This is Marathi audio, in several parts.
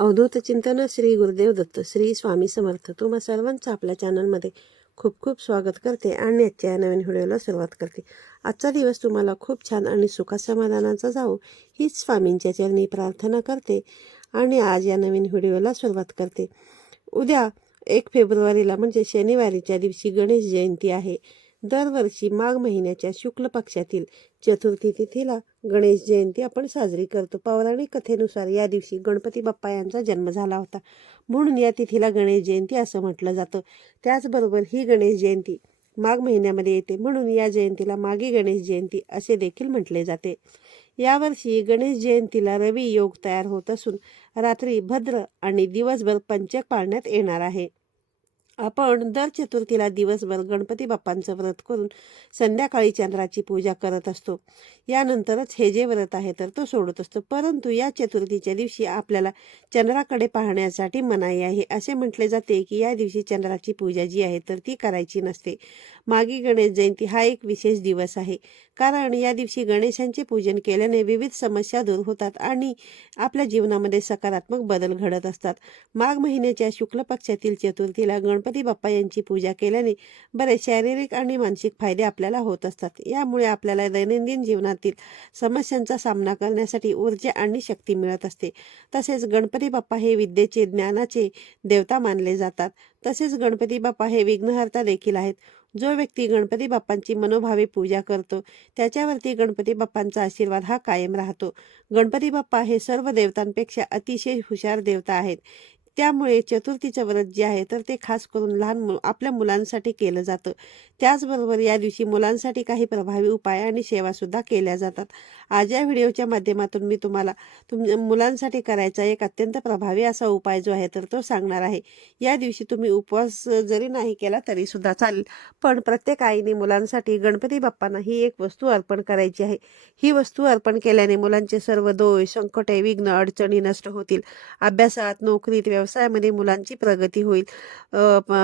अवधूत चिंतन श्री गुरुदेव दत्त श्री स्वामी समर्थ. तुम्हा सर्वांचं आपल्या चॅनलमध्ये खूप खूप स्वागत करते आणि आजच्या या नवीन व्हिडिओला सुरुवात करते. आजचा दिवस तुम्हाला खूप छान आणि सुखासमाधानाचा जाऊ जावो हीच स्वामींच्या चरणी प्रार्थना करते आणि आज या नवीन व्हिडिओला सुरुवात करते. उद्या एक फेब्रुवारीला म्हणजे शनिवारीच्या दिवशी गणेश जयंती आहे. दरवर्षी माघ महिन्याच्या शुक्ल पक्षातील चतुर्थी तिथीला गणेश जयंती आपण साजरी करतो. पौराणिक कथेनुसार या दिवशी गणपती बाप्पा यांचा जन्म झाला होता. म्हणून या तिथीला गणेश जयंती असं म्हटलं जातं. त्याचबरोबर ही गणेश जयंती माघ महिन्यामध्ये येते. म्हणून या जयंतीला मागी गणेश जयंती असे देखील म्हटले जाते. यावर्षी गणेश जयंतीला रवी योग तयार होत असून रात्री भद्र आणि दिवसभर पंचक पाळण्यात येणार आहे. आपण दर चतुर्थीला दिवसभर गणपती बाप्पांचं व्रत करून संध्याकाळी चंद्राची पूजा करत असतो. यानंतरच हे जे व्रत आहे तर तो सोडत असतो. परंतु या चतुर्थीच्या दिवशी आपल्याला चंद्राकडे पाहण्यासाठी मनाई आहे. असे म्हटले जाते की या दिवशी चंद्राची पूजा जी आहे तर ती करायची नसते. मागी गणेश जयंती हा एक विशेष दिवस आहे. कारण या दिवशी गणेशांचे पूजन केल्याने विविध समस्या दूर होतात आणि आपल्या जीवनामध्ये सकारात्मक बदल घडत असतात. माघ महिन्याच्या शुक्ल पक्षातील चतुर्थीला गणपती बाप्पा यांची पूजा केल्याने बरेच शारीरिक आणि मानसिक फायदे आपल्याला होत असतात. यामुळे आपल्याला दैनंदिन जीवनातील समस्यांचा सामना करण्यासाठी ऊर्जा आणि शक्ती मिळत असते. तसेच गणपती बाप्पा हे विद्येचे ज्ञानाचे देवता मानले जातात. तसेच गणपती बाप्पा हे विघ्नहर्ता देखील आहेत. जो व्यक्ती गणपती बाप्पांची मनोभावे पूजा करतो त्याच्यावरती गणपती बाप्पांचा आशीर्वाद हा कायम राहतो. गणपती बाप्पा हे सर्व देवतांपेक्षा अतिशय हुशार देवता आहेत. त्यामुळे चतुर्थीचं व्रत जे आहे तर ते खास करून लहान मु आपल्या मुलांसाठी केलं जातं. त्याचबरोबर या दिवशी मुलांसाठी काही प्रभावी उपाय आणि सेवासुद्धा केल्या जातात. आज या व्हिडिओच्या माध्यमातून मी तुम्हाला तुम मुलांसाठी करायचा एक अत्यंत प्रभावी असा उपाय जो आहे तर तो सांगणार आहे. या दिवशी तुम्ही उपवास जरी नाही केला तरीसुद्धा चालेल. पण प्रत्येक आईने मुलांसाठी गणपती बाप्पांना ही एक वस्तू अर्पण करायची आहे. ही वस्तू अर्पण केल्याने मुलांचे सर्व दोष संकटे विघ्न अडचणी नष्ट होतील. अभ्यासात नोकरीत व्यवसायामध्ये मुलांची प्रगती होईल.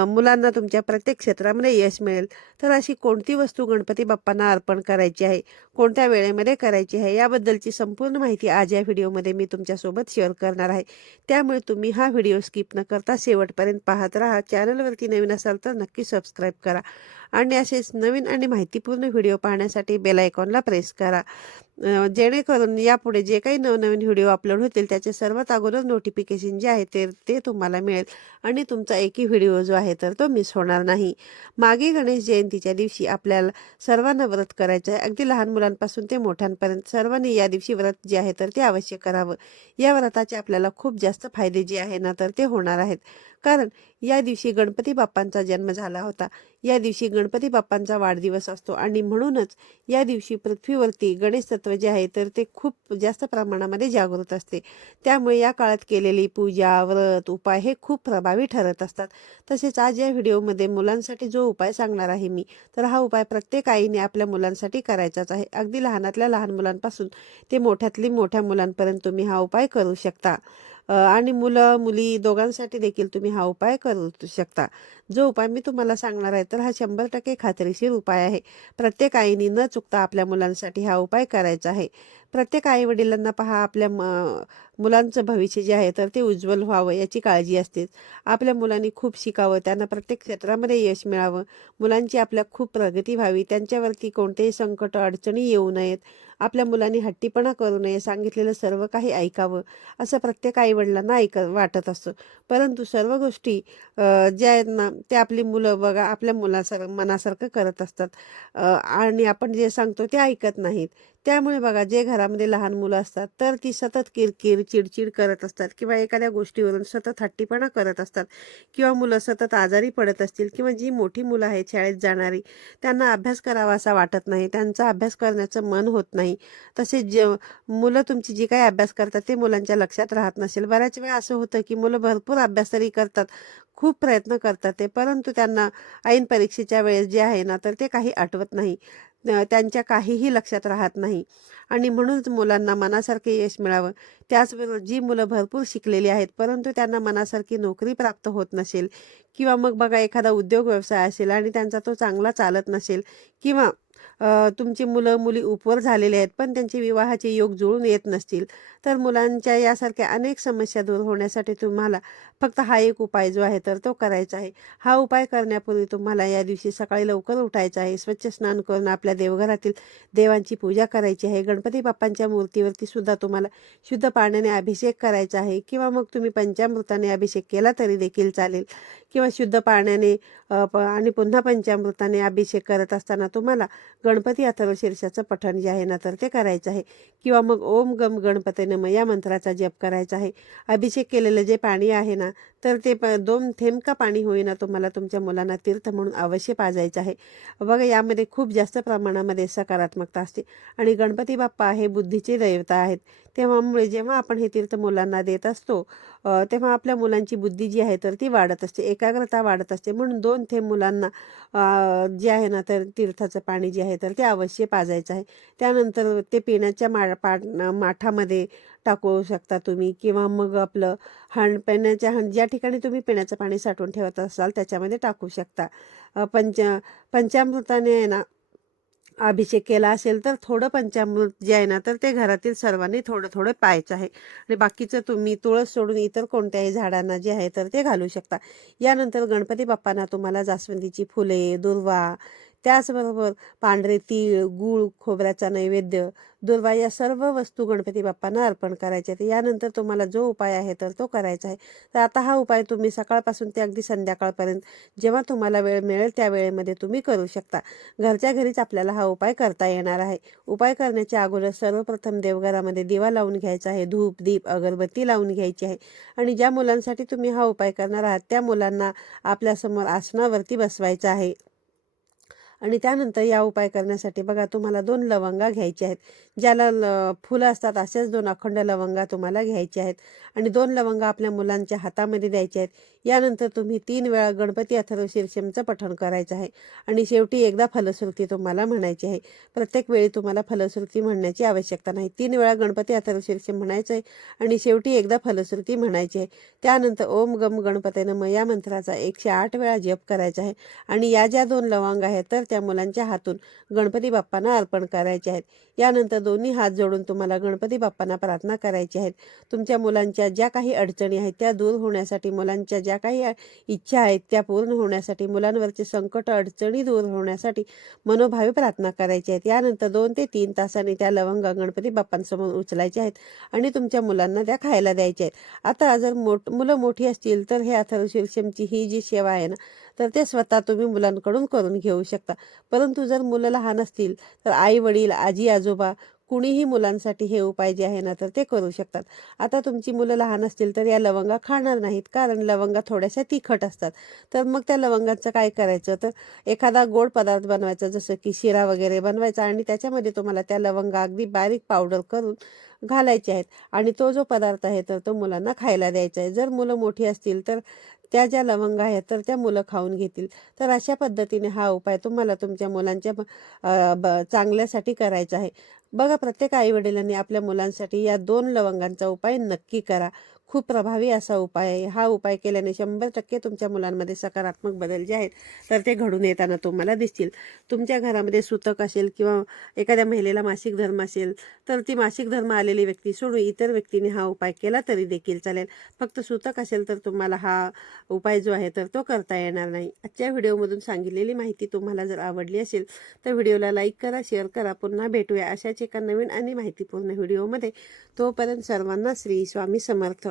मुलांना तुमच्या प्रत्येक क्षेत्रामध्ये यश मिळेल. तर अशी कोणती वस्तू गणपती बाप्पांना अर्पण करायची आहे? कोणत्या वेळेमध्ये करायची आहे? याबद्दलची संपूर्ण माहिती आज या व्हिडिओमध्ये मी तुमच्यासोबत शेअर करणार आहे. त्यामुळे तुम्ही हा व्हिडिओ स्किप न करता शेवटपर्यंत पाहत राहा. चॅनलवरती नवीन असाल तर नक्की सबस्क्राईब करा. आणि असेच नवीन आणि माहितीपूर्ण व्हिडिओ पाहण्यासाठी बेल आयकॉनला प्रेस करा. जेणेकरून यापुढे जे काही नवनवीन व्हिडिओ अपलोड होतील त्याचे सर्वात अगोदर नोटिफिकेशन जे आहे ते ते तुम्हाला मिळेल. आणि तुमचा एकही व्हिडिओ जो आहे तर तो मिस होणार नाही. मागे गणेश जयंतीच्या दिवशी आपल्याला सर्वांना व्रत करायचं आहे. अगदी लहान मुलांपासून ते मोठ्यांपर्यंत सर्वांनी या दिवशी व्रत जे आहे तर ते अवश्य करावं. या व्रताचे आपल्याला खूप जास्त फायदे जे आहे ना तर ते होणार आहेत. कारण या दिवशी गणपती बाप्पांचा जन्म झाला होता. या दिवशी गणपती बाप्पांचा वाढदिवस असतो आणि म्हणूनच या दिवशी पृथ्वीवरती गणेश तत्व जे आहे तर ते खूप जास्त प्रमाणामध्ये जागृत असते. त्यामुळे या काळात केलेली पूजा व्रत उपाय हे खूप प्रभावी ठरत असतात. तसेच आज या व्हिडिओमध्ये मुलांसाठी जो उपाय सांगणार आहे मी तर हा उपाय प्रत्येक आईने आपल्या मुलांसाठी करायचाच आहे. अगदी लहानातल्या लहान मुलांपासून ते मोठ्यातली मोठ्या मुलांपर्यंत तुम्ही हा उपाय करू शकता. आणि मुलं मुली दोघांसाठी देखील तुम्ही हा उपाय करू शकता. जो उपाय मी तुम्हाला सांगणार आहे तर हा शंभर टक्के खात्रीशीर उपाय आहे. प्रत्येक आईने न चुकता आपल्या मुलांसाठी हा उपाय करायचा आहे. प्रत्येक आई वडिलांना पहा आपल्या म मुलांचं भविष्य जे आहे तर ते उज्ज्वल व्हावं याची काळजी असते. आपल्या मुलांनी खूप शिकावं त्यांना प्रत्येक क्षेत्रामध्ये यश मिळावं. मुलांची आपल्या खूप प्रगती व्हावी त्यांच्यावरती कोणतेही संकट अडचणी येऊ नयेत. आपल्या मुलांनी हट्टीपणा करू नये सांगितलेलं सर्व काही ऐकावं असं प्रत्येक आईवडिलांना ऐक वाटत असतं. परंतु सर्व गोष्टी ज्या आहेत ना ते आपली मुलं बघा आपल्या मुलासार मनासारखं करत असतात. आणि आपण जे सांगतो ते ऐकत नाहीत. त्यामुळे बघा जे घरामध्ये लहान मुलं असतात तर ती सतत किरकिर चिडचिड करत असतात किंवा एखाद्या गोष्टीवरून सतत हट्टीपणा करत असतात किंवा मुलं सतत आजारी पडत असतील किंवा जी मोठी मुलं आहेत शाळेत जाणारी त्यांना अभ्यास करावा असा वाटत नाही त्यांचा अभ्यास करण्याचं मन होत नाही. तसेच जे मुलं तुमची जी काही अभ्यास करतात ते मुलांच्या लक्षात राहत नसेल. बऱ्याच वेळा असं होतं की मुलं भरपूर अभ्यास तरी करतात खूप प्रयत्न करतात ते परंतु त्यांना ऐन परीक्षेच्या वेळेस जे आहे ना तर ते काही आठवत नाही. त्यांच्या काहीही लक्षात राहत नाही. आणि म्हणूनच मुलांना मनासारखे यश मिळावं. त्याचबरोबर जी मुलं भरपूर शिकलेली आहेत परंतु त्यांना मनासारखी नोकरी प्राप्त होत नसेल किंवा मग बघा एखादा उद्योग व्यवसाय असेल आणि त्यांचा तो चांगला चालत नसेल किंवा तुमची मुलं मुली उपवर झालेले आहेत पण त्यांचे विवाहाचे योग जुळून येत नसतील. तर मुलांच्या यासारख्या अनेक समस्या दूर होण्यासाठी तुम्हाला फक्त हा एक उपाय जो आहे तर तो करायचा आहे. हा उपाय करण्यापूर्वी तुम्हाला या दिवशी सकाळी लवकर उठायचं आहे. स्वच्छ स्नान करून आपल्या देवघरातील देवांची पूजा करायची आहे. गणपती बाप्पांच्या मूर्तीवरती सुद्धा तुम्हाला शुद्ध पाण्याने अभिषेक करायचा आहे. किंवा मग तुम्ही पंचामृताने अभिषेक केला तरी देखील चालेल. किंवा शुद्ध पाण्याने प आणि पुन्हा पंचामृताने अभिषेक करत असताना तुम्हाला गणपती अथर्व शीर्षाचं पठण जे आहे ना तर ते करायचं आहे. किंवा मग ओम गम गणपती नम या मंत्राचा जप करायचा आहे. अभिषेक केलेलं जे पाणी आहे ना तर ते प दोन थेंब का पाणी होईना तुम्हाला तुमच्या मुलांना तीर्थ म्हणून अवश्य पाजायचं आहे. बघा यामध्ये खूप जास्त प्रमाणामध्ये सकारात्मकता असते. आणि गणपती बाप्पा हे बुद्धीचे दैवता आहेत. तेव्हामुळे जेव्हा आपण हे तीर्थ मुलांना देत असतो तेव्हा आपल्या मुलांची बुद्धी जी आहे तर ती वाढत असते. एकाग्रता वाढत असते. म्हणून दोन थेंब मुलांना जे आहे ना तर तीर्थाचं पाणी जे आहे तर ते अवश्य पाजायचं आहे. त्यानंतर ते पिण्याच्या मा पा माठामध्ये टाकू शकता तुम्ही किंवा मग आपलं हंड पिण्याच्या हंड ज्या ठिकाणी तुम्ही पिण्याचं पाणी साठवून ठेवत असाल त्याच्यामध्ये टाकू शकता. पंच पंचामृताने आहे ना अभिषेक केला असेल तर थोडं पंचामृत जे आहे ना तर ते घरातील सर्वांनी थोडं थोडं पाहायचं आहे. आणि बाकीचं तुम्ही तुळस सोडून इतर कोणत्याही झाडांना जे आहे तर ते घालू शकता. यानंतर गणपती बाप्पांना तुम्हाला जास्वंदीची फुले दुर्वा त्याचबरोबर पांढरे तीळ गूळ खोबऱ्याचा नैवेद्य दुर्वा या सर्व वस्तू गणपती बाप्पांना अर्पण करायच्या आहेत. यानंतर तुम्हाला जो उपाय आहे तर तो करायचा आहे. तर आता हा उपाय तुम्ही सकाळपासून ते अगदी संध्याकाळपर्यंत जेव्हा तुम्हाला वेळ मिळेल त्या वेळेमध्ये तुम्ही करू शकता. घरच्या घरीच आपल्याला हा उपाय करता येणार आहे. उपाय करण्याच्या अगोदर सर्वप्रथम देवघरामध्ये दिवा लावून घ्यायचा आहे. धूप दीप अगरबत्ती लावून घ्यायची आहे. आणि ज्या मुलांसाठी तुम्ही हा उपाय करणार आहात त्या मुलांना आपल्यासमोर आसनावरती बसवायचं आहे. आणि त्यानंतर या उपाय करण्यासाठी बघा तुम्हाला दोन लवंगा घ्यायच्या आहेत. ज्याला ल फुलं असतात असेच दोन अखंड लवंगा तुम्हाला घ्यायचे आहेत. आणि दोन लवंगा आपल्या मुलांच्या हातामध्ये द्यायचे आहेत. यानंतर तुम्ही तीन वेळा गणपती अथर्व शीर्षमचं पठण करायचं आहे. आणि शेवटी एकदा फलश्रुती तुम्हाला म्हणायची आहे. प्रत्येक वेळी तुम्हाला फलश्रुती म्हणण्याची आवश्यकता नाही. तीन वेळा गणपती अथर्व शीर्षम म्हणायचं आहे. आणि शेवटी एकदा फलश्रुती म्हणायची आहे. त्यानंतर ओम गम गणपती नम या मंत्राचा एकशे आठ वेळा जप करायचा आहे. आणि या ज्या दोन लवंग आहेत तर त्या मुलांच्या हातून गणपती बाप्पांना अर्पण करायचे आहेत. यानंतर दोन्ही हात जोडून तुम्हाला गणपती बाप्पांना प्रार्थना करायची आहेत. तुमच्या मुलांच्या ज्या काही अडचणी आहेत त्या दूर होण्यासाठी मुलांच्या ज्या काही इच्छा आहेत त्या पूर्ण होण्यासाठी मुलांवरचे संकट अडचणी दूर होण्यासाठी मनोभावे प्रार्थना करायची आहेत. यानंतर दोन ते तीन तासांनी त्या लवंगा गणपती बाप्पांसमोर उचलायच्या आहेत आणि तुमच्या मुलांना त्या खायला द्यायच्या आहेत. आता जर मोठ मुलं मोठी असतील तर हे अथर्व शीर्षमची ही जी सेवा आहे ना तर ते स्वतः तुम्ही मुलांकडून करून घेऊ शकता. परंतु जर मुलं लहान असतील तर आई वडील आजी आजोबा कुणीही मुलांसाठी हे उपाय जे आहे ना तर ते करू शकतात. आता तुमची मुलं लहान असतील तर या लवंगा खाणार नाहीत. कारण लवंगा थोड्याशा तिखट असतात. तर मग त्या लवंगाचं काय करायचं? तर एखादा गोड पदार्थ बनवायचा जसं की शिरा वगैरे बनवायचा आणि त्याच्यामध्ये तुम्हाला त्या लवंगा अगदी बारीक पावडर करून घालायचे आहेत. आणि तो जो पदार्थ आहे तर तो मुलांना खायला द्यायचा आहे. जर मुलं मोठी असतील तर त्या ज्या लवंगा आहेत तर त्या मुलं खाऊन घेतील. तर अशा पद्धतीने हा उपाय तुम्हाला तुमच्या मुलांच्या ब- चांगल्यासाठी करायचा आहे. बघा प्रत्येक आईवडिलांनी आपल्या मुलांसाठी या दोन लवंगांचा उपाय नक्की करा. खूप प्रभावी असा उपाय आहे. हा उपाय केल्याने शंभर टक्के तुमच्या मुलांमध्ये सकारात्मक बदल जे आहेत तर ते घडून येताना तुम्हाला दिसतील. तुमच्या घरामध्ये सुतक असेल किंवा एखाद्या महिलेला मासिक धर्म असेल तर ती मासिक धर्म आलेली व्यक्ती सोडून इतर व्यक्तीने हा उपाय केला तरी देखील चालेल. फक्त सुतक असेल तर तुम्हाला हा उपाय जो आहे तर तो करता येणार नाही. आजच्या व्हिडिओमधून सांगितलेली माहिती तुम्हाला जर आवडली असेल तर व्हिडिओला लाईक करा शेअर करा. पुन्हा भेटूया अशाच एका नवीन आणि माहितीपूर्ण व्हिडिओमध्ये. तोपर्यंत सर्वांना श्री स्वामी समर्थ.